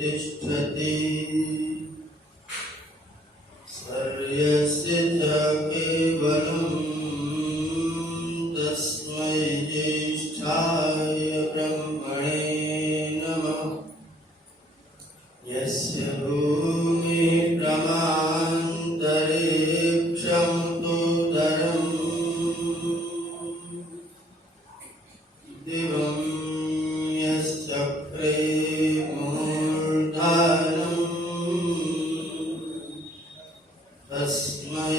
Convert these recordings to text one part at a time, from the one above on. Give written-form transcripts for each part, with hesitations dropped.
तिष्ठति सर्यस्य च केवलं तस्मै ज्येष्ठाय ब्रह्मणे नमः। यस्य भूमि प्रमान्तरिक्षं तुदरम् दिवं यश्चक्रे मूर्धनम् तस्मै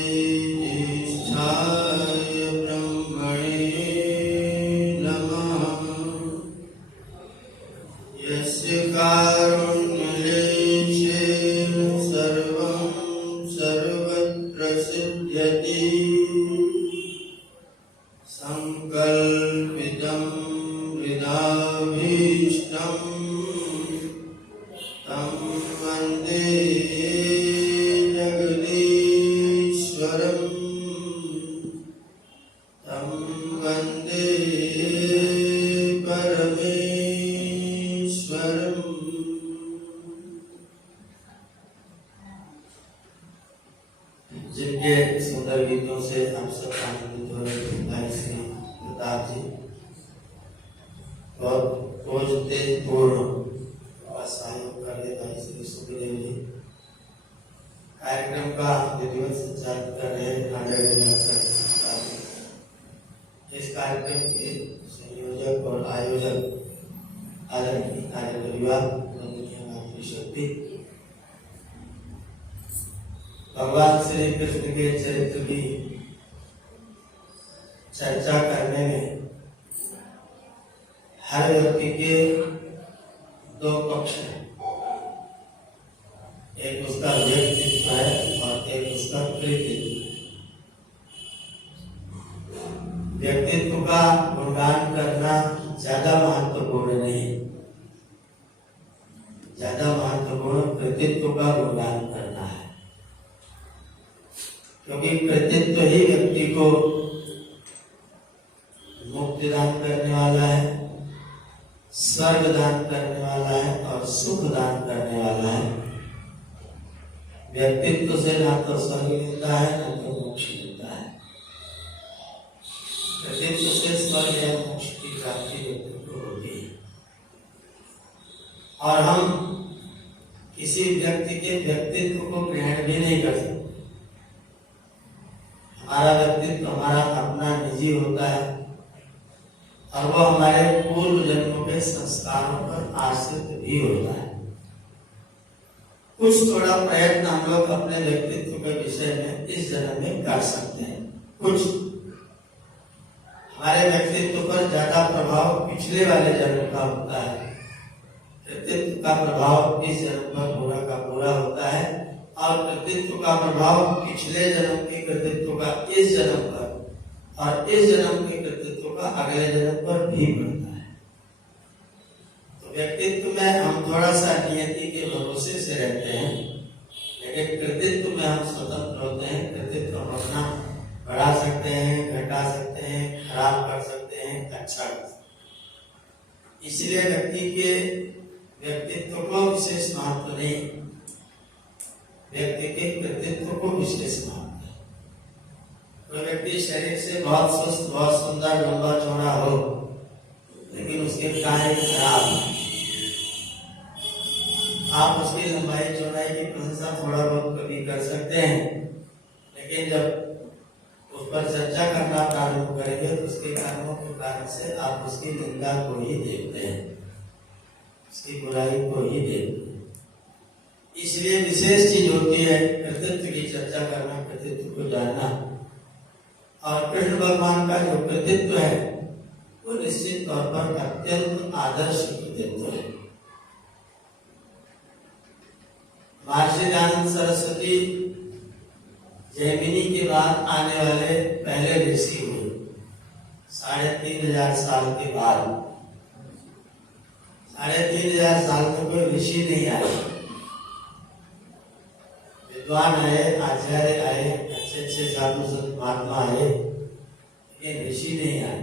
ज्येष्ठाय ब्रह्मणे नमः। यस्य कारुण्यलेशेन सर्वं सर्वत्र सिद्ध्यति संकल्पितं विदाभीष्टं तं वन्दे जगदीश्वरं तं वन्दे परमेश्वरम्। जिनके सुंदर गीतों से हम सब आनंदित हो रहे हैं भाई श्री प्रताप जी और पूजते पूर्ण सहयोग कर रहे भाई श्री सुखदेव जी कार्यक्रम का विधिवत संचालन कर रहे हैं। इस कार्यक्रम के संयोजक और आयोजक आदरणीय कार्य परिवार शक्ति भगवान श्री कृष्ण के चरित्र की चर्चा करने में हर व्यक्ति के दो पक्ष हैं, एक उसका व्यक्तित्व है और एक उसका कृतित्व है। व्यक्तित्व का गुणगान करना ज्यादा महत्वपूर्ण नहीं, ज्यादा महत्वपूर्ण कृतित्व का गुणगान करना है, क्योंकि कृतित्व ही व्यक्ति को मुक्ति दान करने वाला है, स्वर्ग दान करने वाला है और सुख दान करने वाला है। व्यक्तित्व से ना तो स्वर्ग मिलता है ना तो मोक्ष मिलता है। कृतित्व से स्वर्ग या मोक्ष की प्राप्ति व्यक्ति को होती है। और हम किसी व्यक्ति के व्यक्तित्व को ग्रहण भी नहीं कर सकते। हमारा व्यक्तित्व हमारा अपना निजी होता है और वो हमारे पूर्व जन्मों के संस्कारों पर आश्रित भी होता है। कुछ थोड़ा प्रयत्न हम लोग अपने व्यक्तित्व के विषय में इस जन्म में कर सकते हैं। कुछ हमारे व्यक्तित्व पर ज्यादा प्रभाव पिछले वाले जन्म का होता है। व्यक्तित्व का प्रभाव इस जन्म पर पूरा का पूरा होता है और कृतित्व का प्रभाव पिछले जन्म के कृतित्व का इस जन्म पर और इस जन्म के कृतित्व का अगले जन्म पर भी पड़ता है। तो व्यक्तित्व में हम थोड़ा सा नियति के भरोसे से रहते हैं, लेकिन कृतित्व में हम स्वतंत्र होते हैं। कृतित्व हम अपना बढ़ा सकते हैं, घटा सकते हैं, खराब कर सकते हैं, अच्छा कर सकते हैं। इसलिए व्यक्ति के व्यक्तित्व को विशेष महत्व नहीं, व्यक्ति के कृतित्व को विशेष महत्व है। कोई व्यक्ति शरीर से बहुत स्वस्थ, बहुत सुंदर, लंबा चौड़ा हो, लेकिन उसके कार्य खराब है। आप उसकी लंबाई चौड़ाई की प्रशंसा थोड़ा बहुत कभी कर सकते हैं, लेकिन जब उस पर चर्चा करना प्रारंभ करेंगे तो उसके कर्मों के कारण से आप उसकी निंदा को ही देखते हैं, उसकी बुराई को ही देखते हैं। इसलिए विशेष चीज होती है कृतित्व की चर्चा करना, कृतित्व को जानना। और कृष्ण भगवान का जो कृतित्व है वो निश्चित तौर पर अत्यंत आदर्श कृतित्व है। महर्षि दयानंद सरस्वती जैमिनी के बाद आने वाले पहले ऋषि हुए। 3500 साल के बाद 3500 साल में कोई ऋषि नहीं आए। विद्वान आए, आचार्य आए, अच्छे अच्छे साधु संत महात्मा आए, लेकिन ऋषि नहीं आए।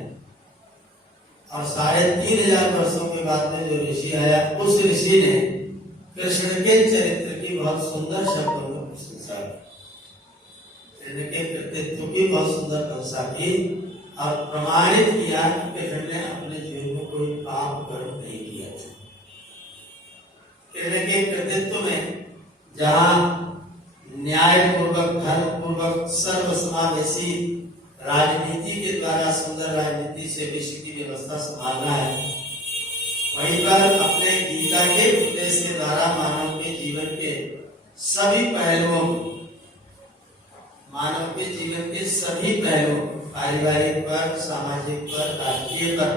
और 3500 वर्षों के बाद में जो ऋषि आया, उस ऋषि ऋषि ने कृष्ण के चरित्र की बहुत सुंदर शब्दों में प्रशंसा की, कृष्ण के कृतित्व की बहुत सुंदर प्रशंसा की और प्रमाणित किया कि कृष्ण ने अपने जीवन में कोई पाप कर्म नहीं किया था। कृष्ण के कृतित्व में जहाँ न्याय पूर्वक, धर्म पूर्वक, सर्वसमावेशी राजनीति के द्वारा सुंदर राजनीति से विश्व की व्यवस्था संभालना है, वहीं पर अपने गीता के उपदेश के द्वारा मानव के जीवन के सभी पहलुओं, मानव के जीवन के सभी पहलुओं, पारिवारिक पर, सामाजिक पर, राजकीय पर,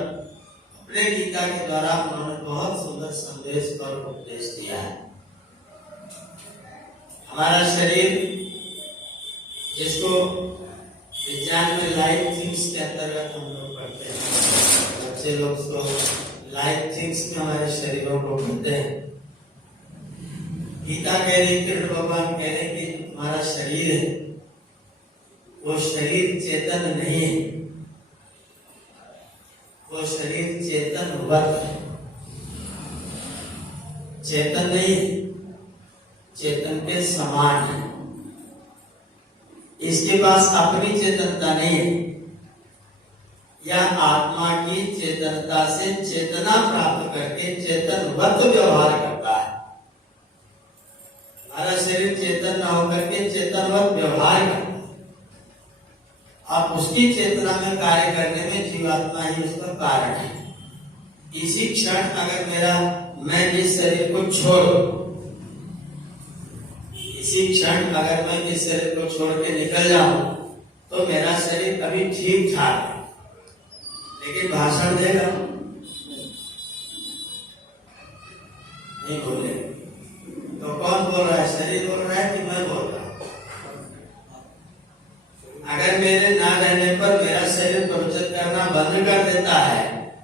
अपने गीता के द्वारा उन्होंने बहुत सुंदर संदेश और उपदेश दिया है। हमारा शरीर, जिसको विज्ञान में लाइफ थिंग्स के अंतर्गत हम लोग पढ़ते हैं, बच्चे लोग उसको लाइफ थिंग्स में हमारे शरीरों को पढ़ते हैं। गीता कह रही, कृष्ण भगवान कह रहे कि तुम्हारा शरीर है, वो शरीर चेतन नहीं है, वो शरीर चेतनवत है, चेतन नहीं है, चेतन के समान है। इसके पास अपनी चेतनता नहीं है, यह आत्मा की चेतनता से चेतना प्राप्त करके चेतनवत व्यवहार करता है। हमारा शरीर चेतन न होकर के चेतनवत व्यवहार करता है। अब उसकी चेतना में कार्य करने में जीवात्मा ही उसका कारण है। इसी क्षण अगर मैं इस शरीर को छोड़, इसी क्षण अगर मैं इस शरीर को छोड़ के निकल जाऊं तो मेरा शरीर अभी ठीक ठाक है, लेकिन भाषण देगा नहीं बोले तो कौन बोल रहा है? शरीर बोल रहा है कि मैं बोल रहा हूं? अगर मेरे ना रहने पर मेरा शरीर प्रवचन करना बंद कर देता है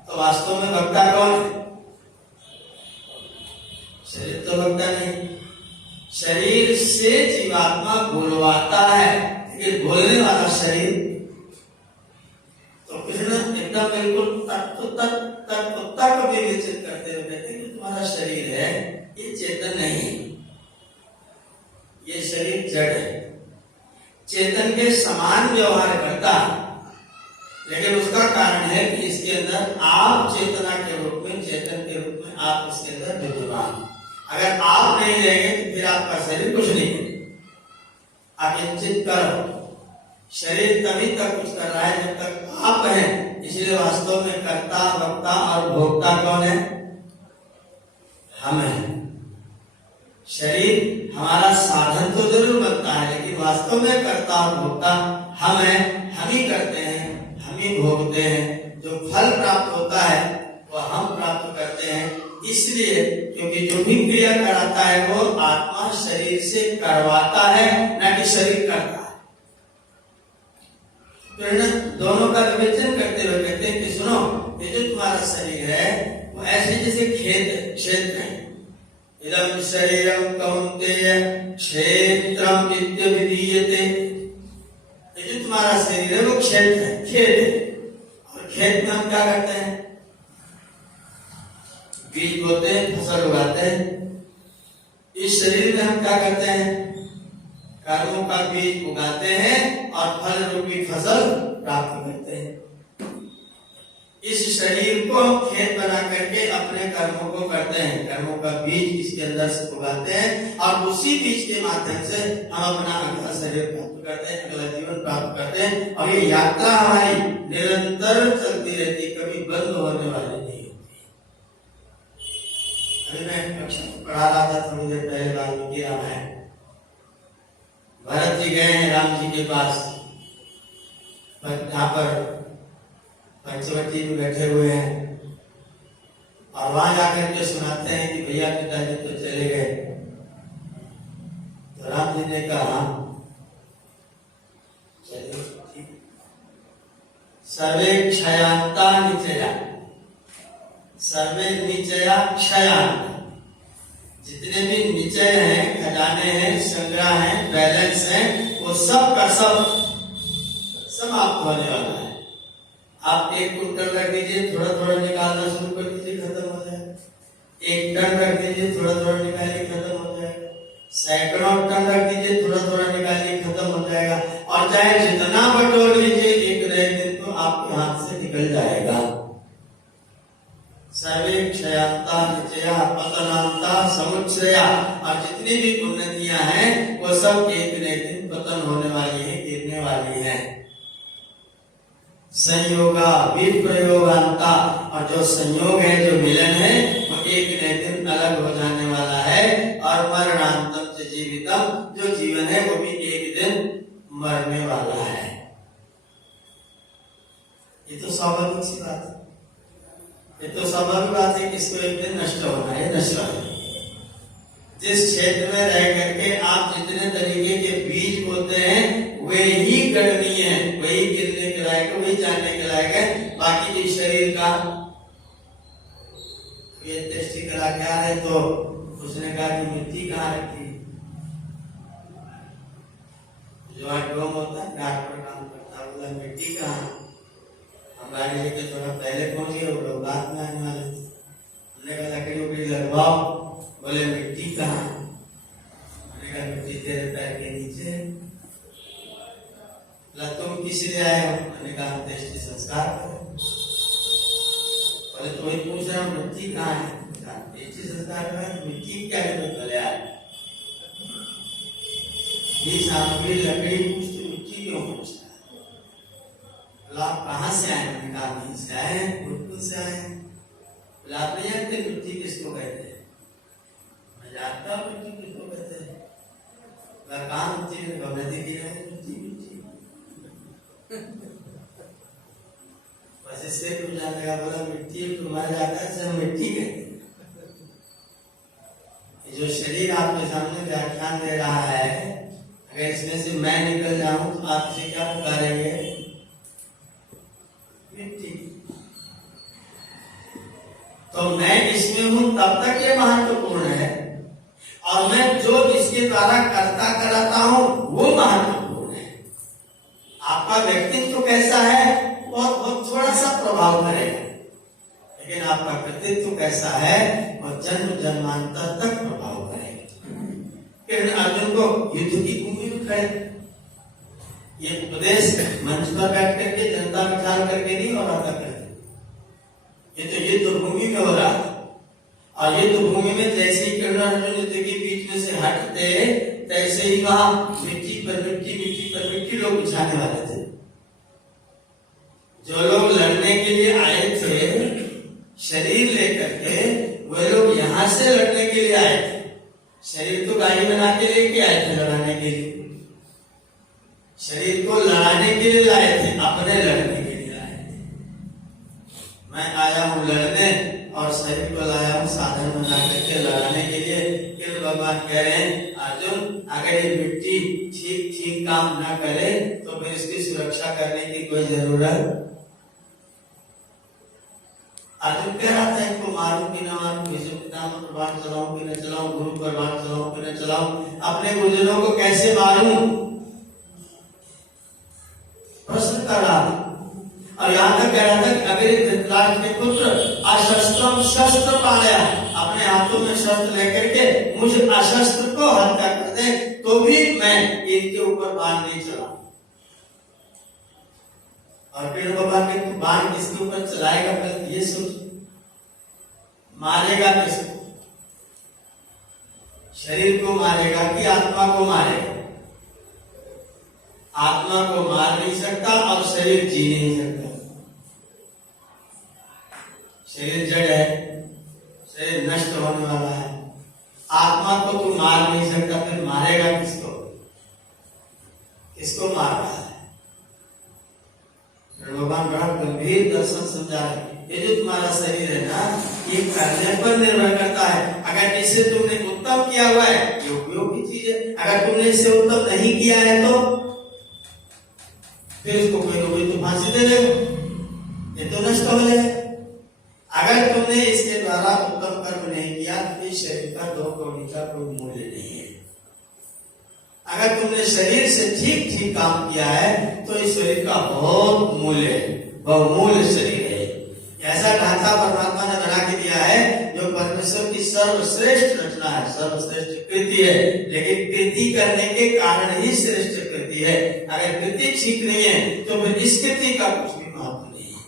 तो वास्तव में वक्ता कौन है? शरीर तो वक्ता नहीं। शरीर से जीवात्मा बोलवाता है, लेकिन बोलने वाला शरीर तो कृष्ण एकदम बिल्कुल तत्व विवेचित करते हुए कहते हैं कि तुम्हारा शरीर है, ये चेतन नहीं है, ये शरीर जड़ है, चेतन के समान व्यवहार करता है, लेकिन उसका कारण है कि इसके अंदर आप चेतना के रूप में, चेतन के रूप में आप इसके अंदर विद्यमान। अगर आप नहीं रहेंगे तो फिर आपका शरीर कुछ नहीं करेगा। आप चिंतित करो, शरीर तभी तक कुछ कर रहा है जब तक आप हैं। इसलिए वास्तव में कर्ता, वक्ता और भोक्ता कौन है? हम हैं। शरीर हमारा साधन तो जरूर बनता है, लेकिन वास्तव में कर्ता और भोक्ता हम हैं। हम ही करते हैं, हम ही भोगते हैं। जो फल प्राप्त होता है वह हम प्राप्त करते हैं। इसलिए क्योंकि जो भी क्रिया कराता है वो आत्मा शरीर से करवाता है, न कि शरीर करता है। तो दोनों का विवेचन करते हुए कहते हैं कि सुनो, ये जो तुम्हारा शरीर है वो ऐसे जैसे खेत, क्षेत्र है। इदं शरीरं कौन्तेय क्षेत्रम विद्यते। ये जो तुम्हारा शरीर है वो क्षेत्र है, खेत है। और खेत में हम क्या करते हैं? बीज बोते हैं, फसल उगाते हैं। इस शरीर में हम क्या करते हैं? कर्मों का बीज उगाते हैं और फल रूपी फसल प्राप्त करते हैं। इस शरीर को हम खेत बना करके अपने कर्मों को करते हैं, कर्मों का बीज इसके अंदर से उगाते हैं और उसी बीज के माध्यम से हम अपना अगला शरीर प्राप्त करते हैं, अगला जीवन प्राप्त करते हैं। और ये यात्रा हमारी निरंतर चलती रहती, कभी बंद होने वाली नहीं होती। अभी मैं कक्षा पढ़ा रहा था थोड़ी देर पहले वाल्मीकि रामायण। भरत जी गए हैं राम जी के पास, यहाँ पर पंचवटी में बैठे हुए हैं और वहां जाकर के सुनाते हैं कि भैया पिताजी तो चले गए। तो राम जी ने कहा चलिए ठीक। सर्वे क्षयांता निचया, सर्वे निचया क्षयांता। जितने भी निचय हैं, खजाने हैं, संग्रह हैं, बैलेंस हैं, वो सब का सब समाप्त होने वाला है। आप 1 कुंटल रख दीजिए, थोड़ा थोड़ा निकालना शुरू कर दीजिए, खत्म हो जाए। एक टन रख दीजिए, थोड़ा थोड़ा निकालिए, खत्म हो जाएगा। सैकड़ों टन रख दीजिए, थोड़ा थोड़ा निकालिए, खत्म हो जाएगा। और चाहे जितना बटोर लीजिए, एक न एक दिन तो आपके हाथ से निकल जाएगा। सर्वे क्षयांता निचया पतनांता समुच्चया, और जितनी भी उन्नतियां हैं वो सब एक न एक दिन पतन होने वाली है, गिरने वाली है। संयोगा विप्रयोगांता, और जो संयोग है, जो मिलन है, वो एक न एक दिन अलग हो जाने वाला है। और मरणांतम च जीवितम, जो जीवन है वो भी एक दिन मरने वाला है। ये तो स्वाभाविक सी बात है, ये तो स्वाभाविक बात है कि इसको एक दिन नष्ट होना है, नष्ट होना है। जिस क्षेत्र में रह करके आप जितने तरीके के बीज बोते हैं वही गणनीय है, वही गिरने के लायक है, वही जानने के लायक है। बाकी जो शरीर का ये टेस्टी करा के आ रहे, तो उसने कहा कि मिट्टी कहाँ रखी, जो डोम होता है घाट पर काम करता है, बोला मिट्टी कहाँ। हम गाड़ी लेके थोड़ा पहले पहुंच गए, वो लोग बाद में आने वाले। हमने कहा लकड़ी उकड़ी लगवाओ, बोले मिट्टी कहाँ। हमने कहा मिट्टी तेरे पैर के नीचे। बोला तुम किस लिए आए हो। हमने कहा हम टेस्टी संस्कार करें। बोले तो वही पूछ रहा हूँ मिट्टी कहाँ है। टेस्टी संस्कार करें, मिट्टी क्या बोले आए सामग्री लकड़ी पूछते, मिट्टी क्यों पूछता है। आप कहाँ से आए। मैंने कहा नहीं से आए, भोजपुर से आए। बोला आप नहीं जानते मिट्टी किसको कहते हैं। मैं जानता हूँ मिट्टी किसको कहते हैं। कहाँ मिट्टी नदी की है, मिट्टी मिट्टी बस इससे कुछ जाने लगा। बोला मिट्टी तुम्हारे जाता है, सब मिट्टी कहते हैं। जो शरीर आपके सामने व्याख्यान दे रहा है, अगर इसमें से मैं निकल जाऊं तो आप इसे क्या पुकारेंगे, मिट्टी। तो मैं इसमें हूं तब तक ये महत्वपूर्ण है, और मैं जो इसके द्वारा करता कराता हूं वो महत्वपूर्ण है। आपका व्यक्तित्व कैसा है बहुत बहुत थोड़ा सा प्रभाव करेगा, लेकिन आपका कृतित्व कैसा है और जन्म जन्मांतर तक प्रभाव करेगा। फिर अर्जुन को युद्ध की भूमि में खड़े, ये उपदेश मंच पर बैठ करके जनता विचार करके नहीं हो रहा था, ये तो युद्ध भूमि में हो रहा था। और युद्ध भूमि में जैसे ही कर्ण अर्जुन युद्ध के बीच में से हटते, तैसे ही वहां मिट्टी पर मिट्टी लोग बिछाने वाले थे। जो लोग लड़ने के लिए आए थे शरीर लेकर के, वे लोग यहां से लड़ने के लिए आए थे। शरीर तो गाड़ी बना के लेके आए थे लड़ाने के लिए, शरीर को लड़ाने के लिए लाए थे, अपने लड़ने के लिए लाए थे। मैं आया हूं लड़ने और शरीर को लाया हूं साधन बना करके लड़ाने के लिए। फिर भगवान कह रहे हैं अर्जुन, अगर ये मिट्टी ठीक काम न करे तो फिर इसकी सुरक्षा करने की कोई जरूरत। अर्जुन कह रहा था इनको मारूं कि न मारूं, भीष्म पितामह पर बाण चलाऊं कि न चलाऊं, गुरु पर बाण चलाऊं कि न चलाऊं, अपने गुरुजनों को कैसे मारूं, प्रश्न कर रहा था। और यहाँ तक कह रहा था कि अगर धृतराष्ट्र के पुत्र अशस्त्रम शस्त्र पाया, अपने हाथों में शस्त्र लेकर के मुझे अशस्त्र को हत्या कर दे तो भी मैं इनके ऊपर बाण नहीं चलाऊं। और फिर बाबा के बाण किसके ऊपर चलाएगा, पहले ये सोच, मारेगा किसको, शरीर को मारेगा कि आत्मा को मारेगा। आत्मा को मार नहीं सकता और शरीर जी नहीं सकता। शरीर जड़ है, शरीर नष्ट होने वाला है। आत्मा को तू मार नहीं सकता, फिर मारेगा किसको, किसको मार रहा है। भगवान बड़ा गंभीर दर्शन समझा है। ये जो तुम्हारा शरीर है ना, ये करने पर निर्भर करता है। अगर इसे तुमने उत्तम किया हुआ है, ये उपयोगी चीज है। अगर तुमने इसे उत्तम नहीं किया है तो फिर इसको कोई तो फांसी दे देगा, ये तो नष्ट हो जाएगा। अगर तुमने इसके द्वारा उत्तम कर्म नहीं किया तो इस शरीर का 2 कौड़ी का कोई मूल्य नहीं है। अगर तुमने शरीर से ठीक काम किया है तो इस शरीर का बहुत मूल्य है, बहुमूल्य शरीर है। ऐसा ढांचा परमात्मा ने बना के दिया है जो परमेश्वर परमेश्वर की सर्वश्रेष्ठ रचना है, सर्वश्रेष्ठ कृति है। लेकिन कृति करने के कारण ही श्रेष्ठ कृति है। अगर कृति ठीक नहीं है तो फिर इस कृति का कुछ भी महत्व नहीं है।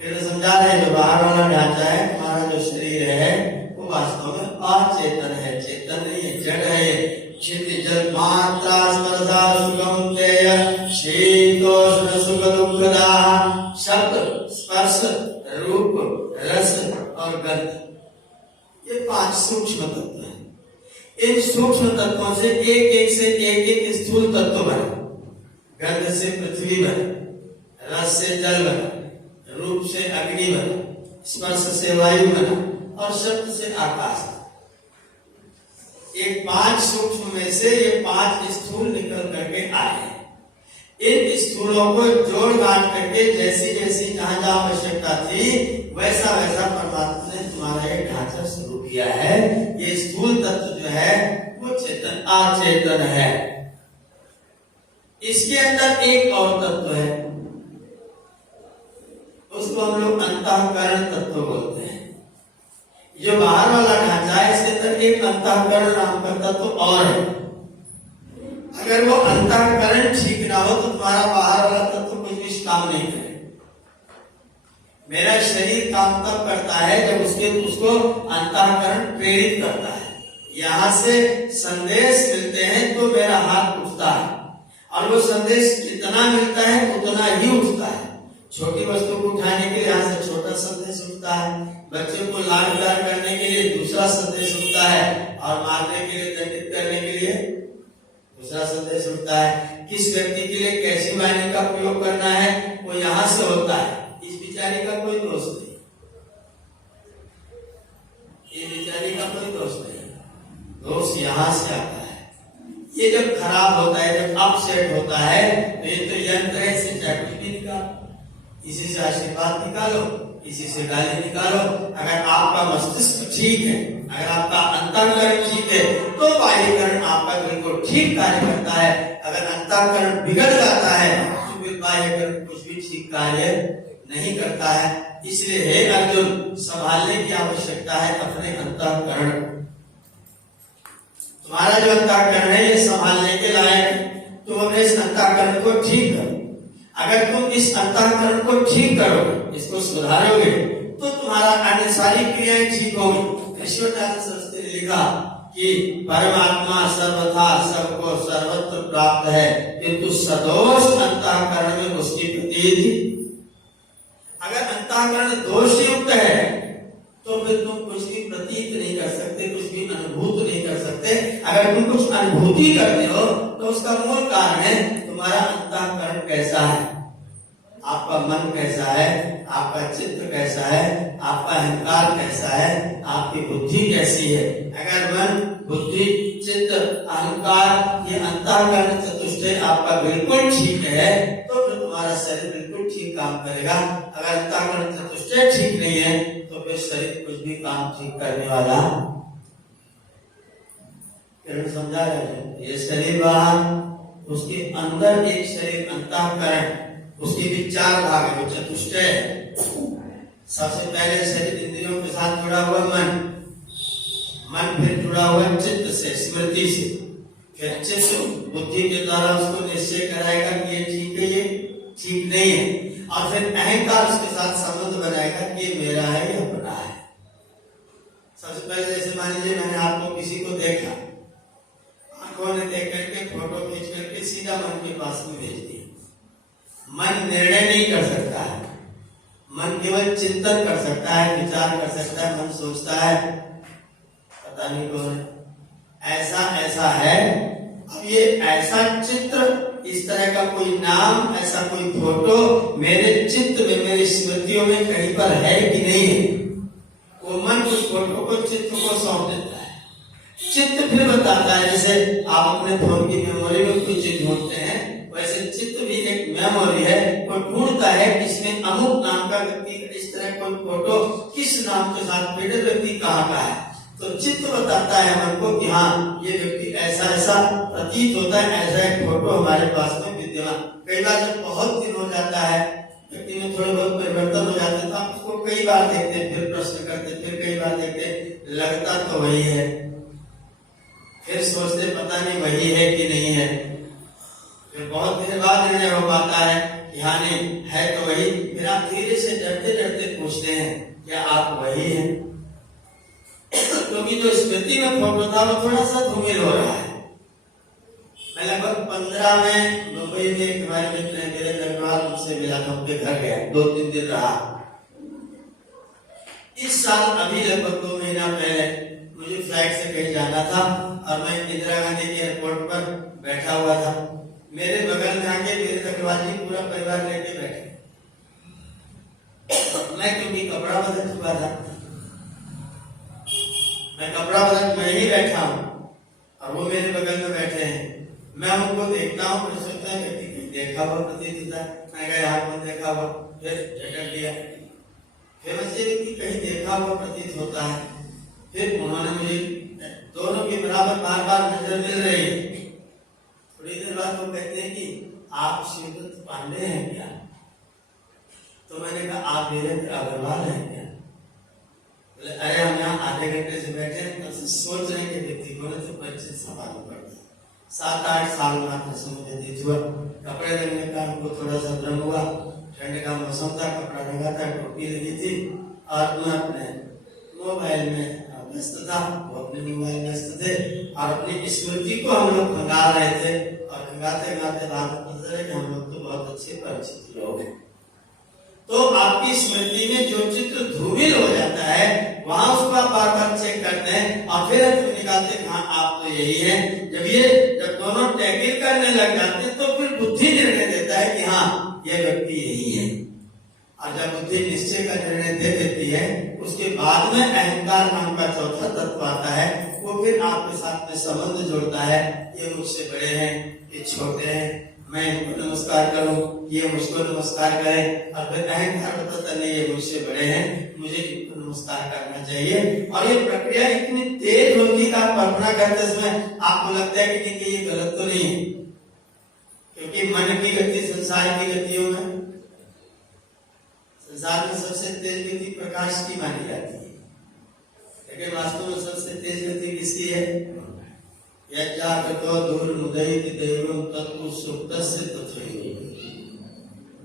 फिर समझा रहे, जो बाहर वाला ढांचा है, हमारा जो शरीर है वो वास्तव में अचेतन है, चेतन नहीं है, जड़ है। क्षितिजल मात्रा स्पर्शा सुगम तेय शीतोष्ण सुख दुःखदाः, शब्द, स्पर्श, रूप, रस और गंध, ये 5 सूक्ष्म तत्व हैं। इन सूक्ष्म तत्वों से एक एक स्थूल तत्व बना। गंध से पृथ्वी बना, रस से जल बना, रूप से अग्नि बना, स्पर्श से वायु बना और शब्द से आकाश। ये 5 सूक्ष्म में से ये 5 स्थूल निकल करके आए हैं। इन स्थूलों को जोड़ गांठ करके जैसी जैसी जहां जहां आवश्यकता थी वैसा वैसा परमात्मा ने तुम्हारा ये ढांचा शुरू किया है। ये स्थूल तत्व जो है वो चेतन अचेतन है। इसके अंदर एक और तत्व है, उसको हम लोग अंतःकरण तत्व बोलते हैं। जो बाहर वाला ढांचा है इसके अंदर एक अंतःकरण नाम का तत्व और है। अगर वो अंतःकरण ठीक ना हो तो तुम्हारा बाहर वाला तत्व कुछ भी काम नहीं करे। मेरा शरीर काम तब करता है जब उसको अंतःकरण प्रेरित करता है। यहाँ से संदेश मिलते हैं तो मेरा हाथ उठता है, और वो संदेश जितना मिलता है उतना ही उठता है। छोटी वस्तु को उठाने के लिए यहाँ से छोटा संदेश उठता है, बच्चे को लाड प्यार करने के लिए दूसरा संदेश उठता है, और मारने के लिए, दंडित करने के लिए दूसरा संदेश उठता है। किस व्यक्ति के लिए कैसी वाणी का प्रयोग करना है वो यहाँ से होता है। इस बिचारी का कोई दोष नहीं, ये बिचारी का कोई दोष नहीं, दोष यहाँ से आता है। ये जब खराब होता है, जब अपसेट होता है तो ये तो यंत्र है, इसे चाटनी भी निकालो, इसी से आशीर्वाद निकालो, इसी से गाली निकालो। अगर आपका मस्तिष्क ठीक है, अगर आपका अंतःकरण ठीक है तो बाह्यकरण आपका बिल्कुल ठीक कार्य करता है। अगर अंतःकरण बिगड़ जाता है तो फिर बाह्यकरण कुछ भी ठीक कार्य नहीं करता है। इसलिए हे अर्जुन, संभालने की आवश्यकता है अपने अंतःकरण। तुम्हारा जो अंतःकरण है ये संभालने के लायक है, तुम अपने इस अंतःकरण को ठीक करो। अगर तुम इस अंतःकरण को ठीक करोगे, इसको सुधारोगे, तो तुम्हारा अन्य सारी क्रियाएं ठीक होगी। ईश्वरदास सरस्वती ने लिखा कि परमात्मा सर्वथा सबको सर्वत्र प्राप्त है, किंतु सदोष अंतःकरण में उसकी प्रतीति। अगर अंतःकरण दोष युक्त है तो फिर तुम कुछ भी प्रतीत नहीं कर सकते, कुछ भी अनुभूत नहीं कर सकते। अगर तुम कुछ अनुभूति करते हो तो उसका मूल कारण है तुम्हारा अंतःकरण कैसा है, आपका मन कैसा है, आपका चित्त कैसा है, आपका अहंकार कैसा है, आपकी बुद्धि कैसी है। अगर मन, बुद्धि, चित्त, अहंकार, ये अंतःकरण चतुष्टय आपका बिल्कुल ठीक है तो फिर तुम्हारा शरीर बिल्कुल ठीक काम करेगा। अगर अंतःकरण चतुष्टय ठीक नहीं है तो फिर शरीर कुछ भी काम ठीक करने वाला। समझा रहे हैं, ये शरीर बाहर, उसके अंदर एक शरीर अंतःकरण, उसके भी 4 भाग है, वो चतुष्टय। सबसे पहले शरीर इंद्रियों के साथ जुड़ा हुआ मन, मन फिर जुड़ा हुआ चित्त से, स्मृति से, फिर चित्त बुद्धि के द्वारा उसको निश्चय कराएगा कि ये ठीक है, ये ठीक नहीं है, और फिर अहंकार उसके साथ संबंध बनाएगा कि ये मेरा है, ये अपना है। सबसे पहले जैसे मान लीजिए मैंने आपको किसी को देखा, आंखों ने देख करके फोटो खींच करके सीधा मन के पास में भेज दिया। मन निर्णय नहीं कर सकता है, मन केवल चिंतन कर सकता है, विचार कर सकता है। मन सोचता है पता नहीं कौन है, ऐसा ऐसा है। अब ये ऐसा चित्र, इस तरह का कोई नाम, ऐसा कोई फोटो मेरे चित्त में, मेरी स्मृतियों में कहीं पर है कि नहीं है। वो मन उस फोटो को, चित्र को सौंप देता है। चित्त फिर बताता है, जैसे आप अपने फोन की मेमोरी में कोई चीज ढूंढते हैं, वैसे चित्त भी एक मेमोरी है, वो ढूंढता है इसमें अमुक नाम का व्यक्ति, इस तरह कोई फोटो किस नाम के साथ पीड़ित व्यक्ति कहाँ का है। तो चित्त बताता है मन को कि हाँ ये व्यक्ति ऐसा ऐसा प्रतीत होता है, ऐसा एक फोटो हमारे पास में विद्यमान। कई बार जब बहुत दिन हो जाता है व्यक्ति में थोड़े बहुत परिवर्तन हो जाते हैं तो आप उसको कई बार देखते हैं, फिर प्रश्न करते, फिर कई बार देखते, लगता तो वही है, फिर सोचते पता नहीं वही है कि नहीं है, फिर बहुत देर बाद निर्णय हो पाता है कि हाँ नहीं है तो वही। फिर आप धीरे से डरते डरते पूछते हैं क्या आप वही हैं? क्योंकि जो स्मृति में फोटो था वो थोड़ा सा धूमिल हो रहा है। मैं लगभग 15 में मुंबई में एक हमारे मित्र हैं मेरे नगरवाल, उनसे मिला था, उनके घर गया, 2-3 दिन रहा। इस साल अभी लगभग 2 महीना पहले मुझे फ्लाइट से कहीं जाना था और मैं इंदिरा गांधी के एयरपोर्ट पर बैठा हुआ था। मेरे बगल में आके मेरे नगरवाल जी पूरा परिवार लेके बैठे। मैं क्योंकि कपड़ा बदल चुका था, मैं कपड़ा बदल मैं ही बैठा हूँ और वो मेरे बगल में बैठे हैं। मैं उनको देखता हूँ, मुझे सोचता है कि देखा हुआ प्रतीत होता है। मैं गया हाथ में देखा हुआ, फिर झटक दिया, फिर मुझे कहीं देखा हुआ प्रतीत होता है। फिर उन्होंने मुझे, दोनों के बराबर बार बार नजर मिल रही है। थोड़ी देर बाद वो कहते हैं कि आप शिवदत्त पांडे हैं क्या? तो मैंने कहा आप वीरेंद्र अग्रवाल हैं क्या? बोले अरे हम यहाँ आधे घंटे से बैठे हैं, तब से सोच रहे हैं कि व्यक्ति को तो परिचित सवाल पड़ता है। 7-8 साल मात्र समय व्यतीत हुआ। कपड़े रंगने का हमको थोड़ा सा भ्रम हुआ, ठंड का मौसम था, कपड़ा रंगा था, टोपी लगी थी और मैं अपने मोबाइल में व्यस्त था, वो अपने मोबाइल में व्यस्त थे और अपनी स्मृति को हम लोग खंगाल रहे थे। और खंगाते खंगाते बात पता चले कि हम लोग तो बहुत अच्छे परिचित लोग हैं। तो आपकी स्मृति में जो चित्र धूमिल हो जाता है वहां उसको आप बार बार चेक करते हैं और फिर निकालते हैं हाँ आप तो यही हैं। जब दोनों टैकल करने लग जाते हैं तो फिर बुद्धि निर्णय देता है कि हाँ ये व्यक्ति यही है। और जब बुद्धि निश्चय का निर्णय दे देती है उसके बाद में अहंकार नाम का चौथा तत्व आता है। वो फिर आपके साथ में संबंध जोड़ता है, ये मुझसे बड़े हैं, ये छोटे हैं, मैं इनको नमस्कार करूं, ये मुझको नमस्कार करें। और फिर अहंकार बताता नहीं ये मुझसे बड़े हैं, मुझे इनको नमस्कार करना चाहिए। और ये प्रक्रिया इतनी तेज होती है आप कल्पना करते समय आपको लगता है कि ये गलत तो नहीं है, क्योंकि मन की गति संसार की गतियों में, संसार में सबसे तेज गति प्रकाश की मानी जाती है, लेकिन वास्तव में सबसे तेज गति किसकी है? यज्ञागतो दुर्मुदयित देवं तत्व सुप्तस्य तथैव।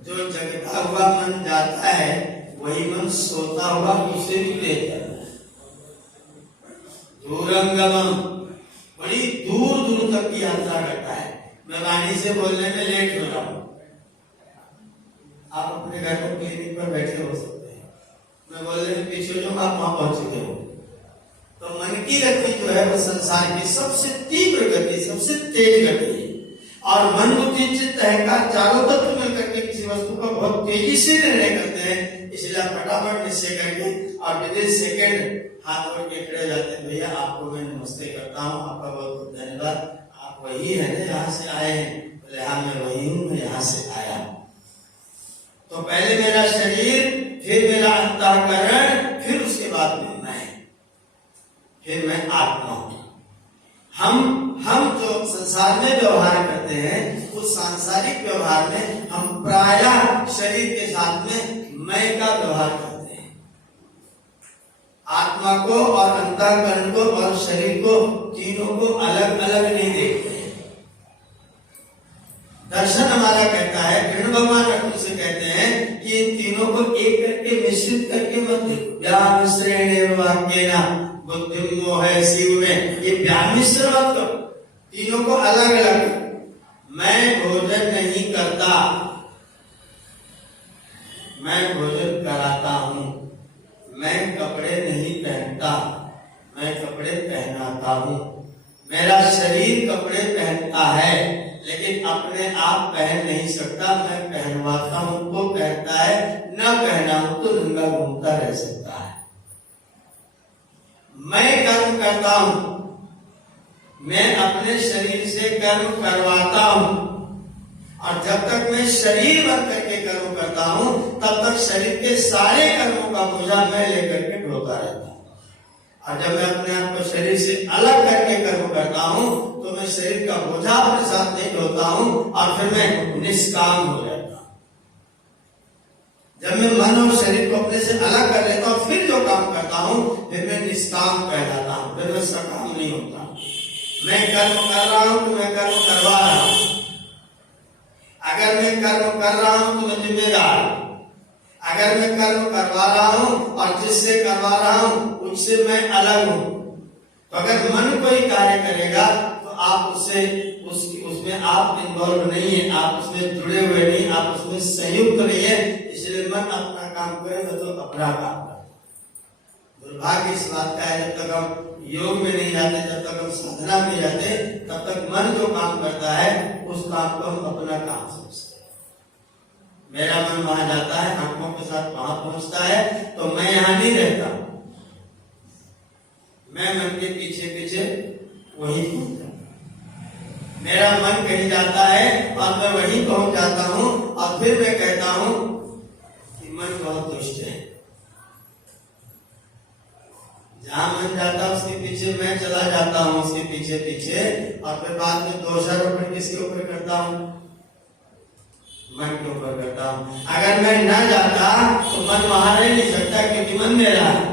जो जगता हुआ मन जाता है वही मन सोता हुआ उसे भी ले जाता है। दूरंगमम, बड़ी दूर दूर तक की यात्रा करता है। मैं वाणी से बोलने में लेट हो रहा हूँ, आप अपने घर पर क्लिनिक पर बैठे हो सकते हैं, मैं बोलने में पीछे जो आप वहां पहुंच चुके हो। तो मन की गति जो है वो संसार की सबसे तीव्र गति, सबसे तेज गति है। और मन बुद्धि चित्त अहंकार चारों तत्व मिलकर के किसी वस्तु का बहुत तेजी से निर्णय करते हैं। इसलिए आप फटाफट निश्चय करके और विद इन सेकेंड हाथ जोड़ के खड़े हो जाते हैं, भैया आपको मैं नमस्ते करता हूँ, आपका बहुत बहुत धन्यवाद, आप वही है ना यहाँ से आए हैं? बोले हाँ मैं वही हूँ, मैं यहाँ से आया। तो पहले मेरा शरीर, फिर मेरा अंतःकरण, फिर उसके बाद में मैं, फिर मैं आत्मा हूं। हम जो संसार में व्यवहार करते हैं उस सांसारिक व्यवहार में हम प्रायः शरीर के साथ में मैं का व्यवहार करते हैं। आत्मा को और अंतःकरण को और शरीर को, तीनों को अलग अलग नहीं देखते हैं। दर्शन हमारा कहता है, कृष्ण भगवान अर्जुन से कहते हैं कि इन तीनों को एक करके मिश्रित करके मत देखो। व्यामिश्रेण वाक्येन बुद्धिं मोहे शिव में, ये व्यामिश्र मत करो, तीनों को अलग अलग। मैं भोजन नहीं करता, मैं भोजन कराता हूं। मैं कपड़े नहीं पहनता, मैं कपड़े पहनाता हूं। मेरा शरीर कपड़े पहनता है लेकिन अपने आप पहन नहीं सकता, मैं पहनवाता हूं तो पहनता है, न पहना हूं तो नंगा घूमता रह सकता है। मैं कर्म करता हूं, मैं अपने शरीर से कर्म करवाता हूं, और जब तक मैं शरीर बन करके कर्म करता हूं तब तक शरीर के सारे कर्मों का बोझा मैं लेकर के ढोता रहता हूं। और जब मैं अपने आप को शरीर से अलग करके कर्म करता हूं तो मैं शरीर का बोझा अपने साथ नहीं ढोता हूं और फिर मैं निष्काम हो जाता हूं। मैं मन और शरीर को अपने से अलग कर लेता हूँ, फिर जो काम करता हूँ फिर मैं निष्काम कहलाता हूँ, फिर मैं सकाम नहीं होता। मैं कर्म कर रहा हूँ तो मैं कर्म करवा रहा हूँ। अगर मैं कर्म कर रहा हूँ तो मैं जिम्मेदार। अगर मैं कर्म करवा रहा हूँ और जिससे करवा रहा हूँ उससे मैं अलग हूँ। तो अगर मन कोई कार्य करेगा तो आप उससे उसमें आप इन्वॉल्व नहीं है, आप उसमें जुड़े हुए नहीं, आप उसमें संयुक्त नहीं है। इसलिए मन अपना काम करे तो अपना काम करे। दुर्भाग्य इस बात का है, जब तक हम योग में नहीं जाते, जब तक हम साधना में जाते, तब तक मन जो काम करता है उस काम को हम अपना काम समझते हैं। मेरा मन वहां जाता है, आंखों के साथ वहां पहुंचता है, तो मैं यहाँ नहीं रहता, मैं मन के पीछे पीछे वहीं पहुंच जाता। मेरा मन कहीं जाता है और मैं वहीं पहुंच जाता हूँ और फिर मैं कहता हूँ कि मन बहुत दुष्ट है। जहां मन जाता है उसके पीछे मैं चला जाता हूँ, उसके पीछे पीछे, और फिर बाद में दोषारोपण किसके ऊपर करता हूँ? मन के ऊपर करता हूँ। अगर मैं न जाता तो मन वहां रह नहीं सकता, क्योंकि मन मेरा है।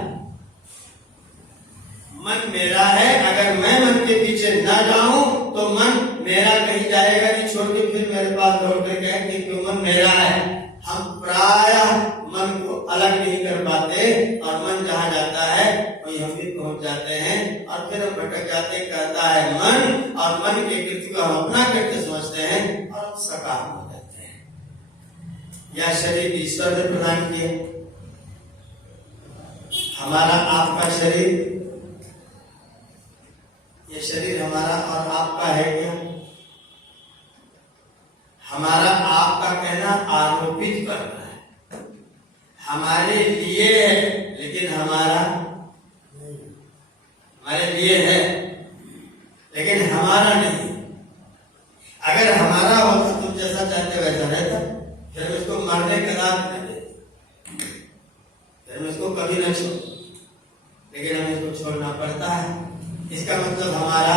मन मेरा है, अगर मैं मन के पीछे न जाऊं तो मन मेरा कहीं जाएगा नहीं छोड़ के, फिर मेरे पास लौट कर कहें कि मन मेरा है। हम प्रायः मन को अलग नहीं कर पाते और मन जहां जाता है वहीं हम भी पहुंच जाते हैं और फिर हम भटक जाते, कहता है मन, और मन के कृत्य को हम अपना कृत्य समझते हैं और हम सकाम हो जाते हैं। यह शरीर ईश्वर ने प्रदान किया। हमारा आपका शरीर, ये शरीर हमारा और आपका है क्या? हमारा आपका कहना आरोपित करना है। हमारे लिए है लेकिन हमारा नहीं, हमारे लिए है लेकिन हमारा नहीं। अगर हमारा होता तुम जैसा चाहते वैसा रहता, फिर उसको मरने के रात न दे, फिर उसको कभी न छोड़, लेकिन हमें इसको छोड़ना पड़ता है। इसका मतलब हमारा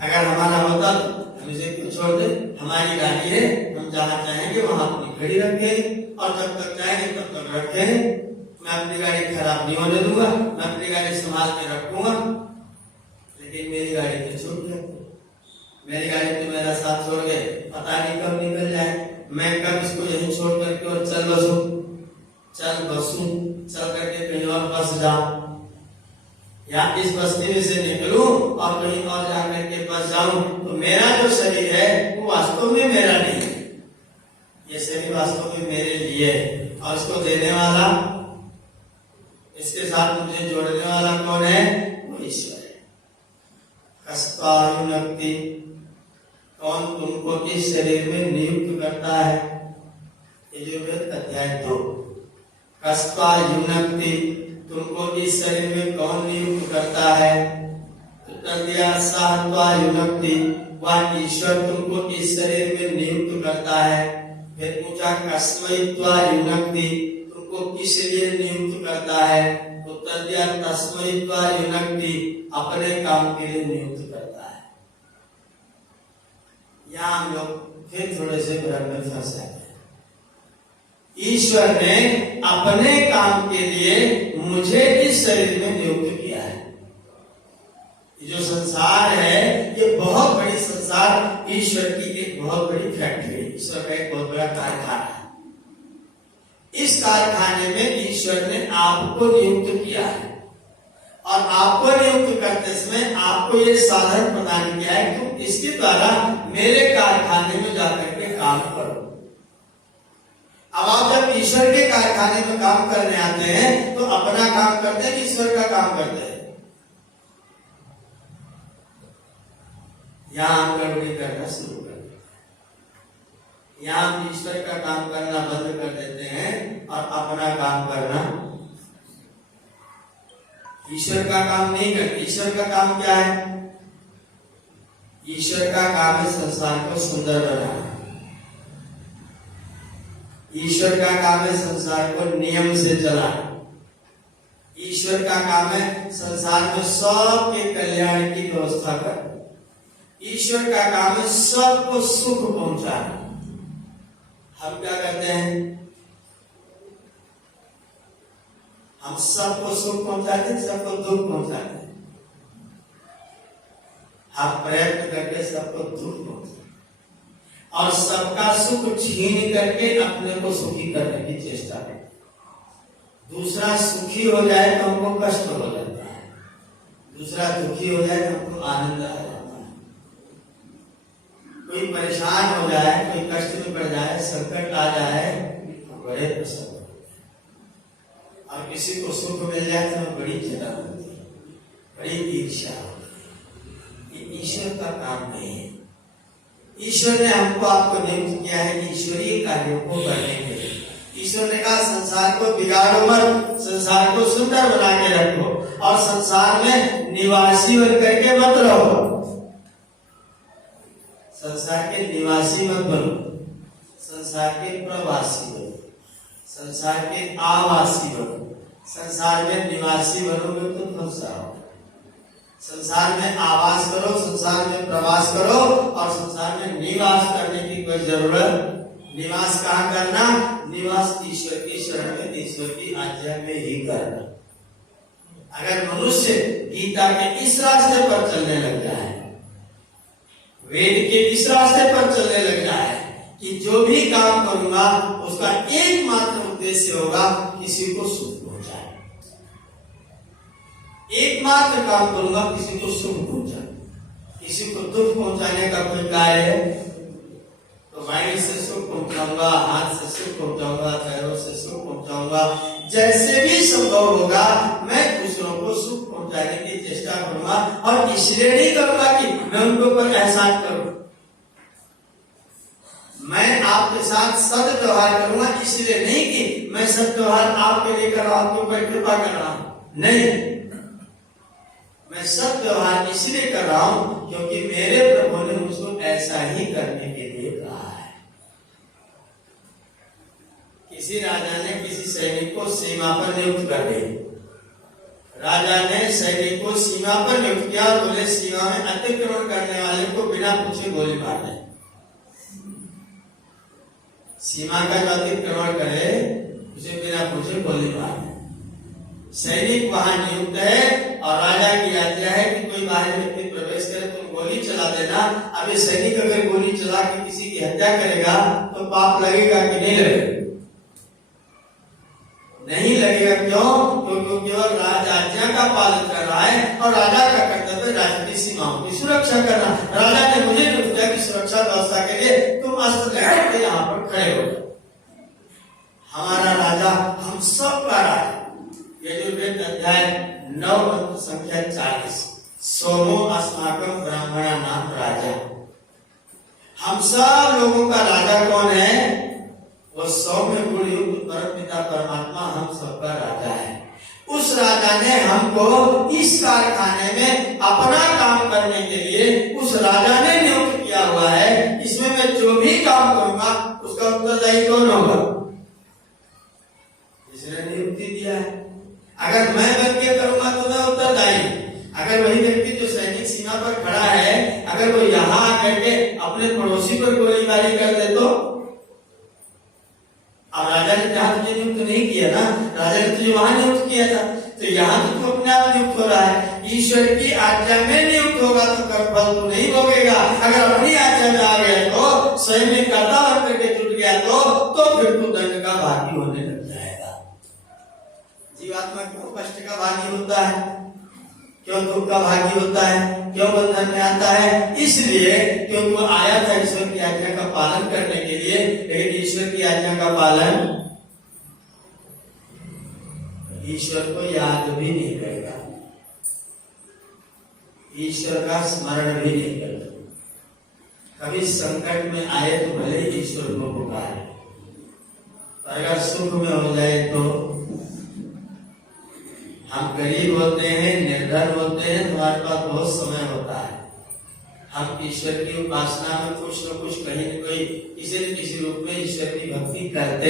अगर हमारा होता तो हम इसे क्यों छोड़ दे? हमारी गाड़ी है, हम जहाँ चाहेंगे वहां अपनी खड़ी रखें और जब तक चाहेंगे तब तक रखें। मैं अपनी गाड़ी खराब नहीं होने दूंगा, मैं अपनी गाड़ी संभाल के रखूंगा, लेकिन मेरी गाड़ी तो छूट गई। मेरी गाड़ी तो मेरा साथ छोड़ गए, पता नहीं कब निकल जाए। मैं कब इसको यहीं छोड़ करके और चल बसूं, चल करके कहीं और बस जाऊं, या इस बस्ती में से निकलूं और कहीं और जाकर के बस जाऊं, तो मेरा जो शरीर है वो वास्तव में मेरा नहीं है। ये शरीर वास्तव में मेरे लिए है और इसको देने वाला, इसके साथ मुझे जोड़ने वाला कौन है? वो ईश्वर है। कस्त्वायुनक्ति, कौन तुमको इस शरीर में नियुक्त करता है? यजुर्वेद अध्याय 2। कस्त्वायुनक्ति, तुमको इस शरीर में कौन नियुक्त करता है? उत्तर दिया सात्वायुनक्ति, वह ईश्वर तुमको इस शरीर में नियुक्त करता है। फिर पूछा कस्मैत्वायुनक्ति, तुमको किस लिए नियुक्त करता है? उत्तर दिया तस्मैत्वायुनक्ति, अपने काम के लिए नियुक्त करता है। यहाँ हम लोग फिर थोड़े से भ्रम में फंस जाते हैं। ईश्वर ने अपने काम के लिए मुझे इस शरीर में नियुक्त किया है। जो संसार है ये बहुत बड़ी संसार, ईश्वर की एक बहुत बड़ी फैक्ट्री है, ईश्वर का एक बहुत बड़ा कारखाना है। इस कारखाने में ईश्वर ने आपको नियुक्त किया है और आपको नियुक्त करते समय आपको ये साधन प्रदान किया है कि इसके द्वारा मेरे कारखाने में जाकर के काम करो। अब आप जब ईश्वर के कारखाने में काम करने आते हैं तो अपना काम करते हैं, ईश्वर का काम करते हैं। यहां हम गड़बड़ी करना शुरू कर देते हैं। यहां हम ईश्वर का काम करना बंद कर देते हैं और अपना काम करना, ईश्वर का काम नहीं करते। ईश्वर का काम क्या है? ईश्वर का काम है संसार को सुंदर बनाना। ईश्वर का काम है संसार को नियम से चलाना। ईश्वर का काम है संसार में सबके कल्याण की व्यवस्था करना। ईश्वर का काम है सबको सुख पहुंचाना। हम क्या करते हैं? हम सबको सुख पहुंचाते, सबको दुख पहुंचाते, हम प्रयत्न करके सबको दुख पहुंचाते और सबका सुख छीन करके अपने को सुखी करने की चेष्टा करते। दूसरा सुखी हो जाए तो हमको कष्ट हो जाता है, दूसरा दुखी हो जाए तो हमको आनंद आ जाता है। कोई परेशान हो जाए, कोई कष्ट में पड़ जाए, संकट आ जाए तो बड़े प्रसन्न होते हैं, और किसी को सुख मिल जाए तो बड़ी जलन होती है, बड़ी ईर्ष्या होती है। ये ईश्वर का काम नहीं है। ईश्वर ने हमको आपको नियुक्त किया है ईश्वरीय कार्यों को करने के लिए। ईश्वर ने कहा संसार को बिगाड़ो मत, संसार को सुंदर बना के रखो और संसार में निवासी बन करके मत रहो। संसार के निवासी मत बनो, संसार के प्रवासी बनो, संसार के आवासी बनो। संसार में निवासी बनोगे तो फंस जाओगे। संसार में आवास करो, संसार में प्रवास करो और संसार में निवास करने की कोई जरूरत। निवास कहाँ करना? निवास ईश्वर की शरण में, ईश्वर की आज्ञा में ही करना। अगर मनुष्य गीता के इस रास्ते पर चलने लग जाए, वेद के इस रास्ते पर चलने लग जाए कि जो भी काम करूंगा उसका एकमात्र उद्देश्य होगा किसी को सुख पहुंचाए, एकमात्र काम करूंगा किसी को सुख पहुंचाए, किसी को दुख पहुंचाने का कोई कार्य है तो वाणी से सुख पहुंचाऊंगा, हाथ से सुख पहुंचाऊंगा, पैरों से सुख पहुंचाऊंगा, जैसे भी संभव होगा मैं दूसरों को सुख पहुंचाने की चेष्टा करूंगा। और इसलिए नहीं करूंगा कि मैं उनके ऊपर एहसान करूं, मैं आपके साथ सद व्यवहार करूंगा इसलिए नहीं कि मैं सद व्यवहार आपके लिए कर रहा हूं, आपके ऊपर कृपा कर रहा हूं, नहीं, मैं सद व्यवहार इसलिए कर रहा हूं क्योंकि मेरे प्रभु ने मुझको ऐसा ही करने के लिए कहा है। किसी राजा ने किसी सैनिक को सीमा पर नियुक्त कर दिया। राजा ने सैनिक को सीमा पर नियुक्त किया और बोले सीमा में अतिक्रमण करने वाले को बिना पूछे गोली मार दे। सीमा का जो अतिक्रमण करे उसे बिना पूछे गोली मार दे। सैनिक वहां नियुक्त है और राजा की आज्ञा है कि कोई बाहरी व्यक्ति प्रवेश करे तो गोली चला देना। अब ये सैनिक अगर गोली चला के किसी की हत्या करेगा तो पाप लगेगा कि नहीं लगेगा? नहीं लगेगा। क्यों? क्योंकि केवल राजा आज्ञा का पालन कर रहा है और राजा का कर्तव्य राज्य की सीमाओं की सुरक्षा करना। राजा ने मुझे नियुक्त किया कि सुरक्षा व्यवस्था के लिए तुम अस्त्र लेकर के यहाँ पर खड़े हो। हमारा राजा हम सब का राजा। यजुर्वेद अध्याय 9 संख्या 40, सोमो अस्माकं ब्राह्मणा नाम राजा। हम सब लोगों का राजा कौन है? वो सौम्य गुण युक्त परमपिता परमात्मा हम सबका राजा है। उस राजा ने हमको इस कारखाने में अपना काम करने के लिए उस राजा ने नियुक्त किया हुआ है। इसमें मैं जो भी काम करूंगा उसका उत्तरदायी कौन होगा? इसने नियुक्ति दिया है। अगर मैं बन के करूंगा तो मैं उत्तरदायी। अगर वही व्यक्ति जो सैनिक सीमा पर खड़ा है अगर वो यहाँ आकर के अपने पड़ोसी पर गोलीबारी कर दे तो? अब राजा ने जहां तुझे नियुक्त नहीं किया ना, राजा ने तुझे वहां नियुक्त किया था, तो यहाँ तो तू अपने आप नियुक्त हो रहा है। ईश्वर की आज्ञा में नियुक्त होगा तो कर्मफल तू नहीं भोगेगा। अगर अपनी आज्ञा में आ गया तो स्वयं में कर्ता बन करके जुट गया तो फिर तू दंड का भागी होने लग जाएगा। जीवात्मा क्यों कष्ट का भागी होता है? क्यों दुख का भागी होता है? क्यों बंधन में आता है? इसलिए क्योंकि वो आया था ईश्वर की आज्ञा का पालन करने के लिए, लेकिन ईश्वर की आज्ञा का पालन ईश्वर को याद भी नहीं करेगा, ईश्वर का स्मरण भी नहीं करता। कभी संकट में आए तो भले ईश्वर को पुकारे, अगर सुख में हो जाए तो हम गरीब होते हैं, निर्धन होते हैं, तुम्हारे पास बहुत समय होता है। हम ईश्वर की उपासना में कुछ न कुछ कहीं न कहीं किसी न किसी रूप में ईश्वर की भक्ति करते